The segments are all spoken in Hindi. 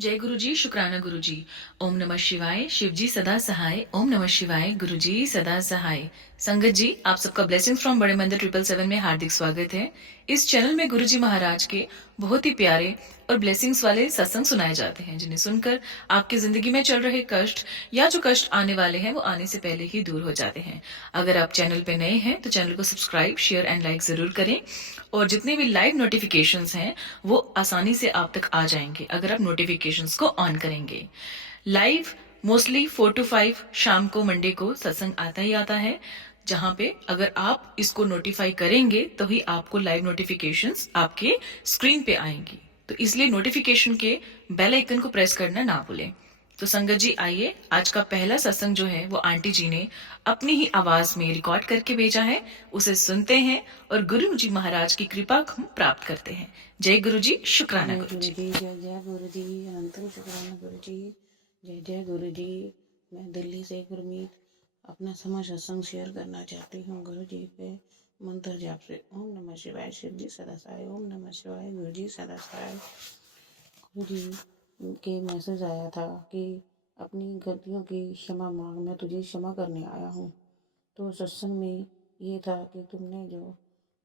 जय गुरु जी, शुक्राना गुरु जी। ओम नमः शिवाय, शिव जी सदा सहाय। ओम नमः शिवाय, गुरु जी सदा सहाय। संगत जी, आप सबका ब्लेसिंग्स फ्रॉम बड़े मंदिर 777 में हार्दिक स्वागत है। इस चैनल में गुरु जी महाराज के बहुत ही प्यारे और ब्लेसिंग्स वाले सत्संग सुनाए जाते हैं, जिन्हें सुनकर आपकी जिंदगी में चल रहे कष्ट या जो कष्ट आने वाले हैं वो आने से पहले ही दूर हो जाते हैं। अगर आप चैनल पे नए हैं तो चैनल को सब्सक्राइब, शेयर एंड लाइक जरूर करें और जितने भी लाइव नोटिफिकेशंस हैं वो आसानी से आप तक आ जाएंगे अगर आप नोटिफिकेशंस को ऑन करेंगे। लाइव मोस्टली 4 to 5 शाम को मंडे को सत्संग आता ही आता है, जहां पे अगर आप इसको नोटिफाई करेंगे तो ही आपको लाइव नोटिफिकेशंस आपके स्क्रीन पे आएंगी। तो इसलिए नोटिफिकेशन के बेल आइकन को प्रेस करना ना भूलें। तो संगत जी आइए, आज का पहला सत्संग जो है वो आंटी जी ने अपनी ही आवाज में रिकॉर्ड करके भेजा है, उसे सुनते हैं और गुरु जी महाराज की कृपा को हम प्राप्त करते हैं। जय गुरु जी, शुक्राना जय गुरु गुरु जी। जी, जय जय गुरु जी, अनंतम शुक्राना गुरु जी। जय जय गुरु जी। मैं दिल्ली से गुरमीत अपना समझ सत्संग शेयर करना चाहती हूँ गुरु जी पे मंत्र जाप से। ओम नमः शिवाय, शिव जी सदा सहाय। ओम नमः शिवाय, गुरु जी सदा सहाय। गुरु जी के मैसेज आया था कि अपनी गलतियों की क्षमा मांग, मैं तुझे क्षमा करने आया हूँ। तो सत्संग में ये था कि तुमने जो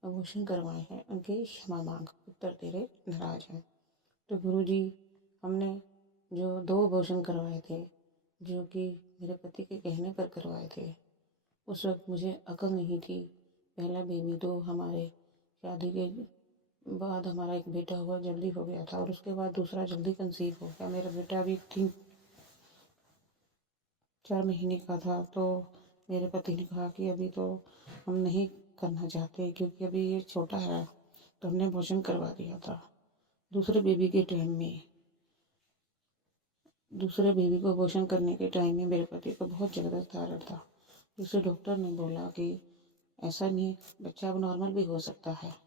अबॉर्शन करवाए हैं उनके क्षमा मांग, पुत्र तेरे नाराज हैं। तो गुरुजी, हमने जो 2 अबॉर्शन करवाए थे, जो कि मेरे पति के कहने पर करवाए थे, उस वक्त मुझे अकल नहीं थी। पहला बेबी तो हमारे शादी के बाद हमारा एक बेटा हुआ, जल्दी हो गया था, और उसके बाद दूसरा जल्दी कंसीव हो गया। मेरा बेटा अभी 3-4 महीने का था। तो मेरे पति ने कहा कि अभी तो हम नहीं करना चाहते क्योंकि अभी ये छोटा है, तो हमने अबॉर्शन करवा दिया था। दूसरे बेबी के टाइम में दूसरे बेबी को अबॉर्शन करने के टाइम में मेरे पति को बहुत ज़्यादा थायराइड था। जिससे डॉक्टर ने बोला कि ऐसा नहीं, बच्चा अब नॉर्मल भी हो सकता है।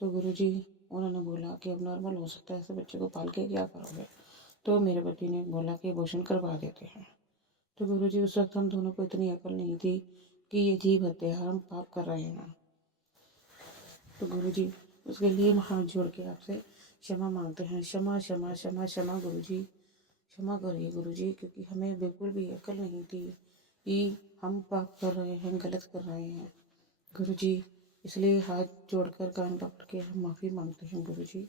तो गुरुजी, उन्होंने बोला कि अब नॉर्मल हो सकता है, ऐसे बच्चे को पाल के क्या करोगे। तो मेरे पति ने बोला कि अबॉर्शन करवा देते हैं। तो गुरुजी, उस वक्त हम दोनों को इतनी अकल नहीं थी कि ये जीव हत्या, हम पाप कर रहे हैं। तो गुरुजी, उसके लिए हम हाथ जोड़ के आपसे क्षमा मांगते हैं। क्षमा क्षमा क्षमा क्षमा गुरुजी, क्षमा करिए गुरुजी, क्योंकि हमें बिल्कुल भी अकल नहीं थी कि हम पाप कर रहे हैं, गलत कर रहे हैं गुरुजी। इसलिए हाथ जोड़कर कान पकड़ के हम माफ़ी मांगते हैं गुरुजी।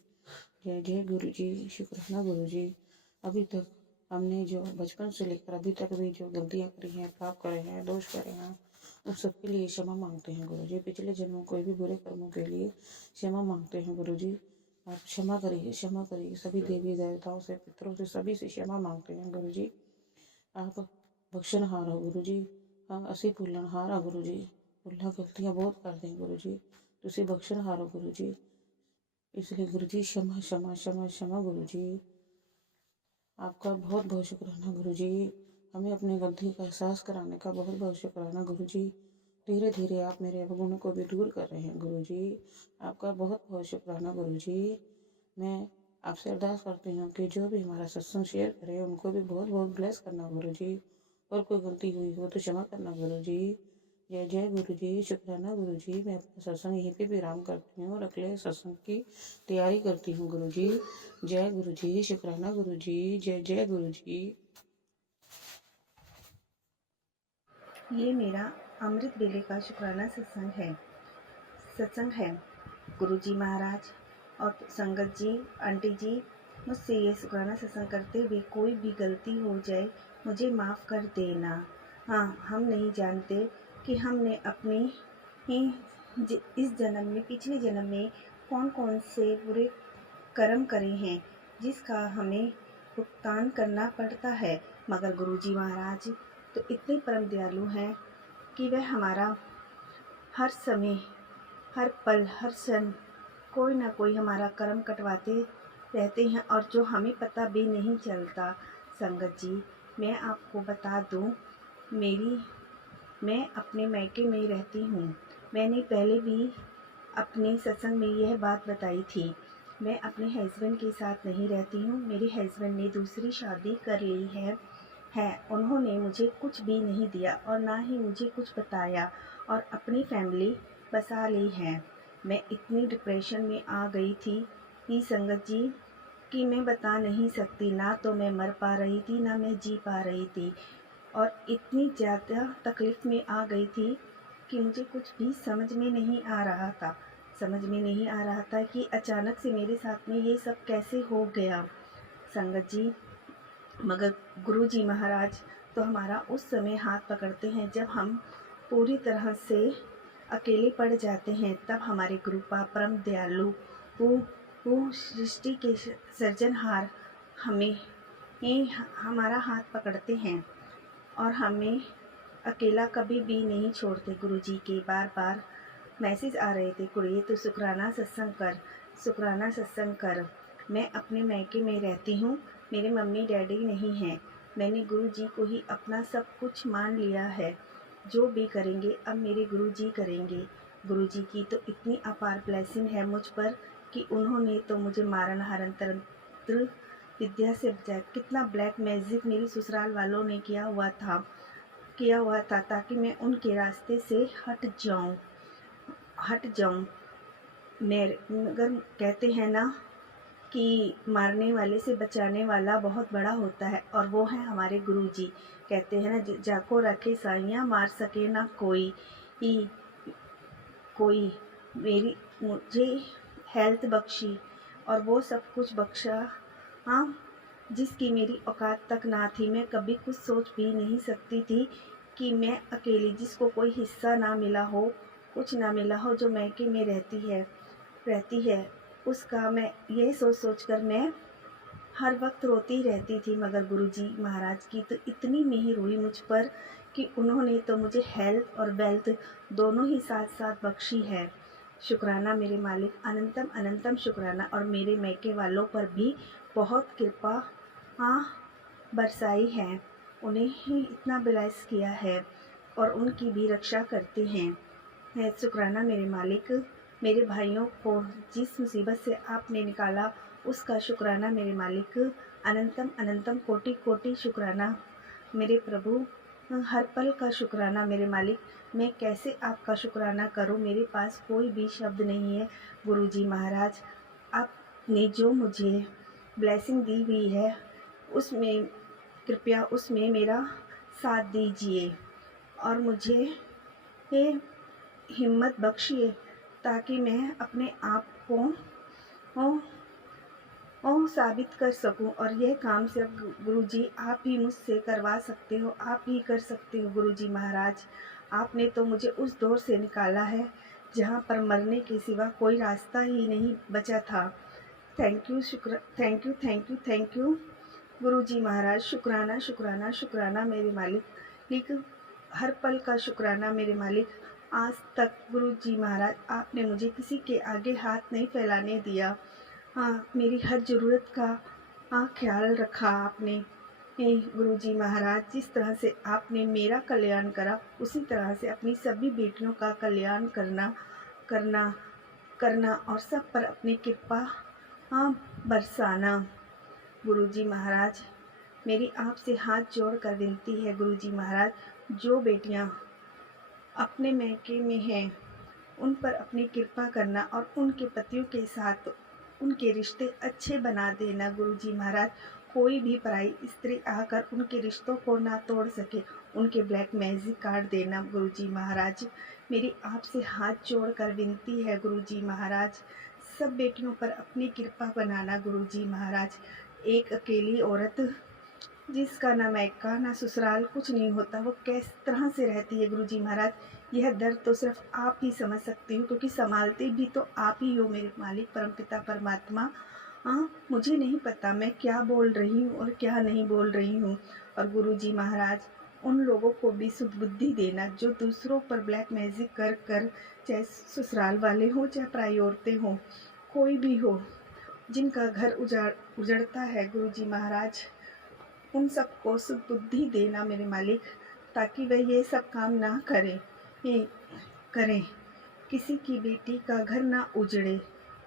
जय जय गुरुजी, शुक्राना गुरुजी। अभी तक हमने जो बचपन से लेकर अभी तक भी जो गलतियाँ करी हैं, पाप करे हैं, दोष करे हैं, उन सबके लिए क्षमा मांगते हैं गुरुजी। पिछले जन्मों कोई भी बुरे कर्मों के लिए क्षमा मांगते हैं गुरुजी। आप क्षमा करिए, क्षमा करिए। सभी देवी देवताओं से, पितरों से, सभी से क्षमा मांगते हैं गुरुजी। आप बख्शनहार हो गुरुजी, ਅਸੀਂ ਭੁੱਲਣਹਾਰ ਆ गुरु जी। भुल्ला गलतियाँ बहुत करते हैं गुरु जी, तुसी बख्शनहार हो गुरु जी। इसलिए गुरु जी, क्षमा क्षमा क्षमा क्षमा गुरु जी। आपका बहुत बहुत शुक्राना गुरु जी। हमें अपनी गलती का एहसास कराने का बहुत बहुत शुक्राना गुरु जी। धीरे धीरे आप मेरे अवगुणों को भी दूर कर रहे हैं गुरु जी। आपका बहुत बहुत शुक्राना गुरु जी। मैं आपसे अरदास करती हूँ कि जो भी हमारा सत्संग शेयर करे उनको भी बहुत बहुत ब्लेस करना गुरु जी। और कोई गलती हुई हो तो क्षमा करना गुरु जी। जय जय गुरु जी, शुक्राना गुरु जी। मैं अपना सत्संग यहीं पे विराम करती हूँ और अगले सत्संग की तैयारी करती हूँ गुरु जी। जय गुरु जी, शुक्राना गुरु जी। जय जय गुरु जी। ये मेरा अमृत वेले का शुक्राना सत्संग है। गुरु जी महाराज और संगत जी, आंटी जी, मुझसे ये शुक्राना सत्संग करते हुए कोई भी गलती हो जाए मुझे माफ़ कर देना। हाँ, हम नहीं जानते कि हमने अपने इस जन्म में, पिछले जन्म में कौन कौन से बुरे कर्म करे हैं जिसका हमें भुगतान करना पड़ता है। मगर गुरु जी महाराज तो इतने परम दयालु हैं कि वह हमारा हर समय, हर पल, हर क्षण कोई ना कोई हमारा कर्म कटवाते रहते हैं और जो हमें पता भी नहीं चलता। संगत जी, मैं आपको बता दूं, मैं अपने मायके में रहती हूँ। मैंने पहले भी अपने सत्संग में यह बात बताई थी। मैं अपने हस्बैंड के साथ नहीं रहती हूँ। मेरे हस्बैंड ने दूसरी शादी कर ली है। उन्होंने मुझे कुछ भी नहीं दिया और ना ही मुझे कुछ बताया और अपनी फैमिली बसा ली है। मैं इतनी डिप्रेशन में आ गई थी कि संगत जी, कि मैं बता नहीं सकती। ना तो मैं मर पा रही थी, ना मैं जी पा रही थी, और इतनी ज़्यादा तकलीफ़ में आ गई थी कि मुझे कुछ भी समझ में नहीं आ रहा था। समझ में नहीं आ रहा था कि अचानक से मेरे साथ में ये सब कैसे हो गया संगत जी। मगर गुरुजी महाराज तो हमारा उस समय हाथ पकड़ते हैं जब हम पूरी तरह से अकेले पड़ जाते हैं। तब हमारे कृपा परम दयालु वो सृष्टि के सृजनहार हमें हमारा हाथ पकड़ते हैं और हमें अकेला कभी भी नहीं छोड़ते। गुरुजी के बार बार मैसेज आ रहे थे, कुड़िए तो शुक्राना सत्संग कर, शुक्राना सत्संग कर। मैं अपने मायके में रहती हूँ, मेरे मम्मी डैडी नहीं हैं। मैंने गुरुजी को ही अपना सब कुछ मान लिया है। जो भी करेंगे अब मेरे गुरुजी करेंगे। गुरुजी की तो इतनी अपार ब्लेसिंग है मुझ पर कि उन्होंने तो मुझे मारन हरन तंत्र विद्या से बचाया। कितना ब्लैक मैजिक मेरी ससुराल वालों ने किया हुआ था ताकि मैं उनके रास्ते से हट जाऊं। मगर कहते हैं ना कि मारने वाले से बचाने वाला बहुत बड़ा होता है, और वो है हमारे गुरुजी। कहते हैं ना, जाको रखे साइयाँ मार सके ना कोई कोई। मुझे हेल्थ बख्शी और वो सब कुछ बख्शा, हाँ, जिसकी मेरी औकात तक ना थी। मैं कभी कुछ सोच भी नहीं सकती थी कि मैं अकेली, जिसको कोई हिस्सा ना मिला हो, कुछ ना मिला हो, जो मैके में रहती है उसका मैं ये सोच कर मैं हर वक्त रोती रहती थी। मगर गुरुजी महाराज की तो इतनी मेहर हुई मुझ पर कि उन्होंने तो मुझे हेल्थ और वेल्थ दोनों ही साथ साथ बख्शी है। शुक्राना मेरे मालिक, अनंतम अनंतम शुक्राना। और मेरे मैके वालों पर भी बहुत कृपा बरसाई है, उन्हें ही इतना ब्लेस किया है और उनकी भी रक्षा करते हैं। शुक्राना मेरे मालिक। मेरे भाइयों को जिस मुसीबत से आपने निकाला उसका शुक्राना मेरे मालिक। अनंतम अनंतम कोटि कोटि शुक्राना मेरे प्रभु। हर पल का शुक्राना मेरे मालिक। मैं कैसे आपका शुक्राना करूं, मेरे पास कोई भी शब्द नहीं है। गुरुजी महाराज, आपने जो मुझे ब्लेसिंग दी हुई है उसमें कृपया उसमें मेरा साथ दीजिए और मुझे ये हिम्मत बख्शिए ताकि मैं अपने आप को साबित कर सकूं। और यह काम सिर्फ गुरुजी आप ही मुझसे करवा सकते हो, आप ही कर सकते हो। गुरुजी महाराज, आपने तो मुझे उस दौर से निकाला है जहां पर मरने के सिवा कोई रास्ता ही नहीं बचा था। थैंक यू, थैंक यू गुरुजी महाराज। शुक्राना शुक्राना शुक्राना मेरे मालिक। हर पल का शुक्राना मेरे मालिक। आज तक गुरुजी महाराज आपने मुझे किसी के आगे हाथ नहीं फैलाने दिया। मेरी हर ज़रूरत का ख्याल रखा आपने। गुरुजी महाराज, जिस तरह से आपने मेरा कल्याण करा उसी तरह से अपनी सभी बेटियों का कल्याण करना और सब पर अपनी कृपा बरसाना। गुरुजी महाराज, मेरी आपसे हाथ जोड़कर विनती है गुरुजी महाराज, जो बेटियां अपने मैके में हैं उन पर अपनी कृपा करना और उनके पतियों के साथ उनके रिश्ते अच्छे बना देना। गुरुजी महाराज, कोई भी पराई स्त्री आकर उनके रिश्तों को ना तोड़ सके, उनके ब्लैक मैजिक काट देना। गुरुजी महाराज, मेरी आपसे हाथ जोड़कर विनती है गुरुजी महाराज, सब बेटियों पर अपनी कृपा बनाना। गुरुजी महाराज, एक अकेली औरत जिसका ना मैका ना ससुराल कुछ नहीं होता, वो किस तरह से रहती है गुरुजी महाराज, यह दर्द तो सिर्फ आप ही समझ सकती हो, क्योंकि संभालते भी तो आप ही हो मेरे मालिक परमपिता परमात्मा। मुझे नहीं पता मैं क्या बोल रही हूँ और क्या नहीं बोल रही हूँ। और गुरुजी महाराज, उन लोगों को भी शुद्ध बुद्धि देना जो दूसरों पर ब्लैक मैजिक कर कर, चाहे ससुराल वाले हो चाहे पराई औरतें हो, कोई भी हो, जिनका घर उजड़ता है। गुरुजी महाराज, उन सबको शुद्ध बुद्धि देना मेरे मालिक, ताकि वह ये सब काम ना करें, किसी की बेटी का घर ना उजड़े।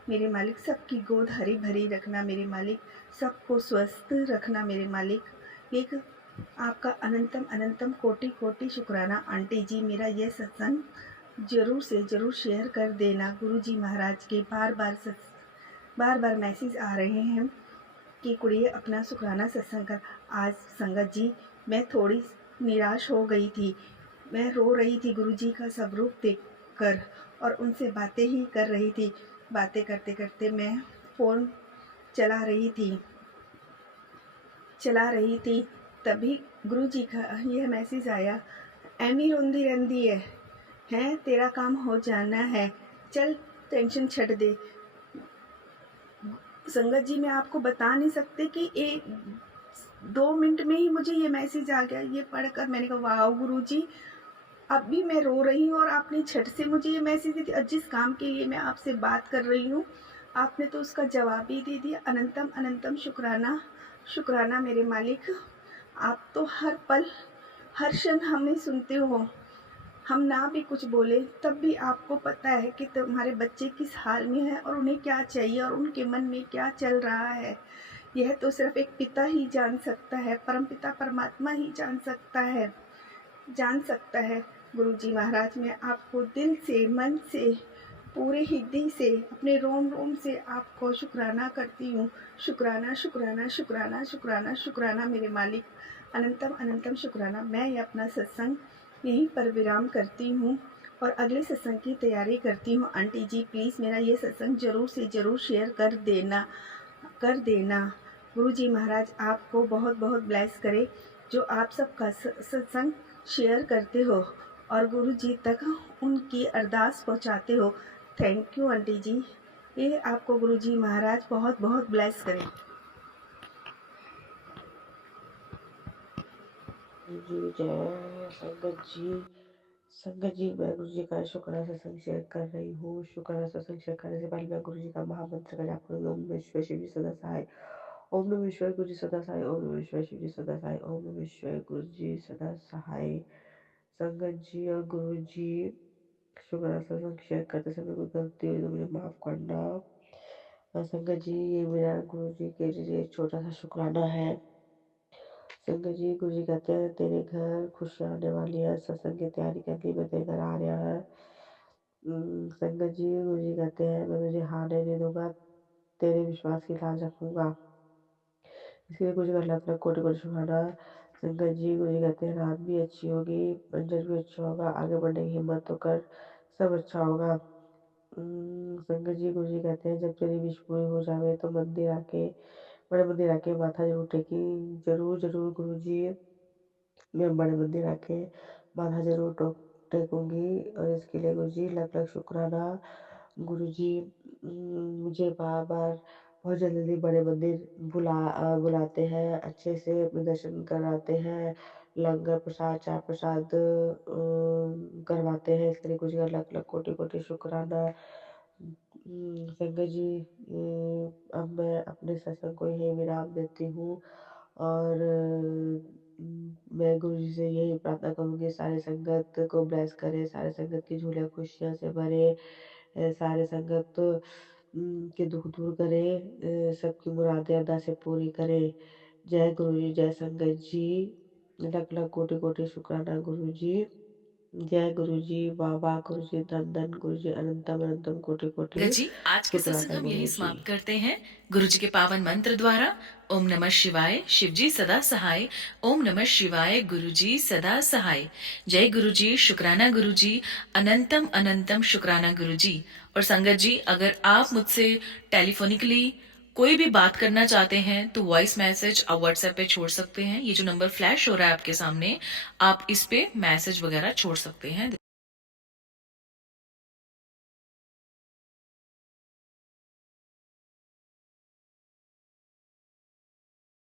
मेरे मालिक, सबकी गोद हरी भरी रखना मेरे मालिक, सबको स्वस्थ रखना मेरे मालिक। एक आपका अनंतम अनंतम कोटि कोटि शुक्राना। आंटी जी, मेरा यह सत्संग जरूर से जरूर शेयर कर देना। गुरुजी महाराज के बार बार मैसेज आ रहे हैं कि कुड़िए अपना शुक्राना सत्संग कर। आज संगत जी मैं थोड़ी निराश हो गई थी। मैं रो रही थी गुरुजी का स्वरूप देखकर और उनसे बातें ही कर रही थी। बातें करते करते मैं फ़ोन चला रही थी तभी गुरुजी का यह मैसेज आया, एमी रोंदी रहंदी है तेरा काम हो जाना है, चल टेंशन छੱਡ दे। संगत जी मैं आपको बता नहीं सकती कि 2 मिनट में ही मुझे ये मैसेज आ गया। ये पढ़कर मैंने कहा वाह गुरुजी, अब भी मैं रो रही हूँ और आपने झट से मुझे ये मैसेज दे दिया। जिस काम के लिए मैं आपसे बात कर रही हूँ आपने तो उसका जवाब ही दे दिया। अनंतम अनंतम शुक्राना, शुक्राना मेरे मालिक। आप तो हर पल हर क्षण हमें सुनते हो। हम ना भी कुछ बोले तब भी आपको पता है कि तुम्हारे बच्चे किस हाल में है और उन्हें क्या चाहिए और उनके मन में क्या चल रहा है। यह तो सिर्फ एक पिता ही जान सकता है, परमपिता परमात्मा ही जान सकता है। गुरुजी महाराज मैं आपको दिल से, मन से, पूरे हृदय से, अपने रोम रोम से आपको शुक्राना करती हूँ। शुक्राना शुक्राना शुक्राना शुक्राना शुक्राना मेरे मालिक। अनंतम अनंतम शुक्राना। मैं ये अपना सत्संग यहीं पर विराम करती हूँ और अगले सत्संग की तैयारी करती हूँ। आंटी जी प्लीज़ मेरा ये सत्संग ज़रूर से ज़रूर शेयर कर देना। गुरुजी महाराज आपको बहुत बहुत ब्लेस करे जो आप सबका सत्संग शेयर करते हो और गुरुजी तक उनकी अरदास पहुँचाते हो। थैंक यू आंटी जी। ये आपको गुरुजी महाराज बहुत बहुत ब्लेस करें। जी जय संगत जी मैं गुरु जी का शुक्राना सत्संग शेयर कर रही हूँ। शुक्राना सत्संग शेयर करने से पहले मैं गुरु जी का महामंत्र का जाप करूँगी। ओम नमः शिवाय शिव जी सदा सहाय, ओम नमः शिवाय गुरु जी सदा सहाय, ओम नमः शिवाय शिव जी सदा सहाय, ओम नमः शिवाय गुरु जी सदा सहाय। संगत जी और गुरु जी शुक्राना सत्संग शेयर करते समय कोई गलती हुई तो मुझे माफ करना। और संगत जी ये मेरा गुरु जी के लिए छोटा सा शुक्राना है। संगत जी गुरु जी कहते हैं तेरे घर खुशियाँ आने वाली है, सत्संग की तैयारी कर ली, मैं तेरे घर आ रहा है। संगत जी गुरु जी कहते हैं मैं तुझे हारने नहीं दूंगा, तेरे विश्वास की लाज रखूंगा। इसके लिए गुरु जी का लाख लाख कोटि कोटि शुक्राना। संगत जी गुरु जी कहते हैं रात भी अच्छी होगी, मंजर भी अच्छा होगा, आगे बढ़ने की हिम्मत तो कर, सब अच्छा होगा। संगत जी गुरु जी कहते हैं जब तेरी विश पूरी हो जावे तो बड़े मंदिर आके माथा जरूर टेकी। जरूर जरूर गुरु जी मैं बड़े मंदिर आके माथा जरूर टेकूंगी और इसके लिए गुरु जी लाख लाख शुक्राना। गुरु जी मुझे बार बार बहुत जल्दी बड़े मंदिर बुलाते हैं, अच्छे से अपने दर्शन कराते हैं, लंगर प्रसाद चाय प्रसाद करवाते हैं। इसके लिए गुरु जी का लाख लाख कोटि कोटि शुक्राना। संगत जी अब मैं अपने सत्संग को यही विराम देती हूँ और मैं गुरु जी से यही प्रार्थना करूँगी सारे संगत को ब्लेस करे, सारे संगत की झोलियाँ खुशियों से भरे, सारे संगत के दुख दूर करे, सबकी मुरादें अदा से पूरी करे। जय गुरु जी, जय संगत जी, लाख लाख कोटि कोटि शुक्राना गुरु जी। जय गुरु जी, वाह वाह गुरु जी, धन धन गुरु जी, अनंतम अनंतम कोटि कोटि संगत जी आज के सत्संग शुक्राना हम यही गुरु जी। समाप्त करते हैं गुरु जी के पावन मंत्र द्वारा। ओम नमः शिवाय, शिव जी सदा सहाय। ओम नमः शिवाय, गुरु जी सदा सहाय। जय गुरु जी, शुक्राना गुरु जी, अनंतम अनंतम शुक्राना गुरु जी। और संगत जी अगर आप मुझसे टेलीफोनिकली कोई भी बात करना चाहते हैं तो वॉइस मैसेज आप व्हाट्सएप पे छोड़ सकते हैं। ये जो नंबर फ्लैश हो रहा है आपके सामने, आप इस पे मैसेज वगैरह छोड़ सकते हैं।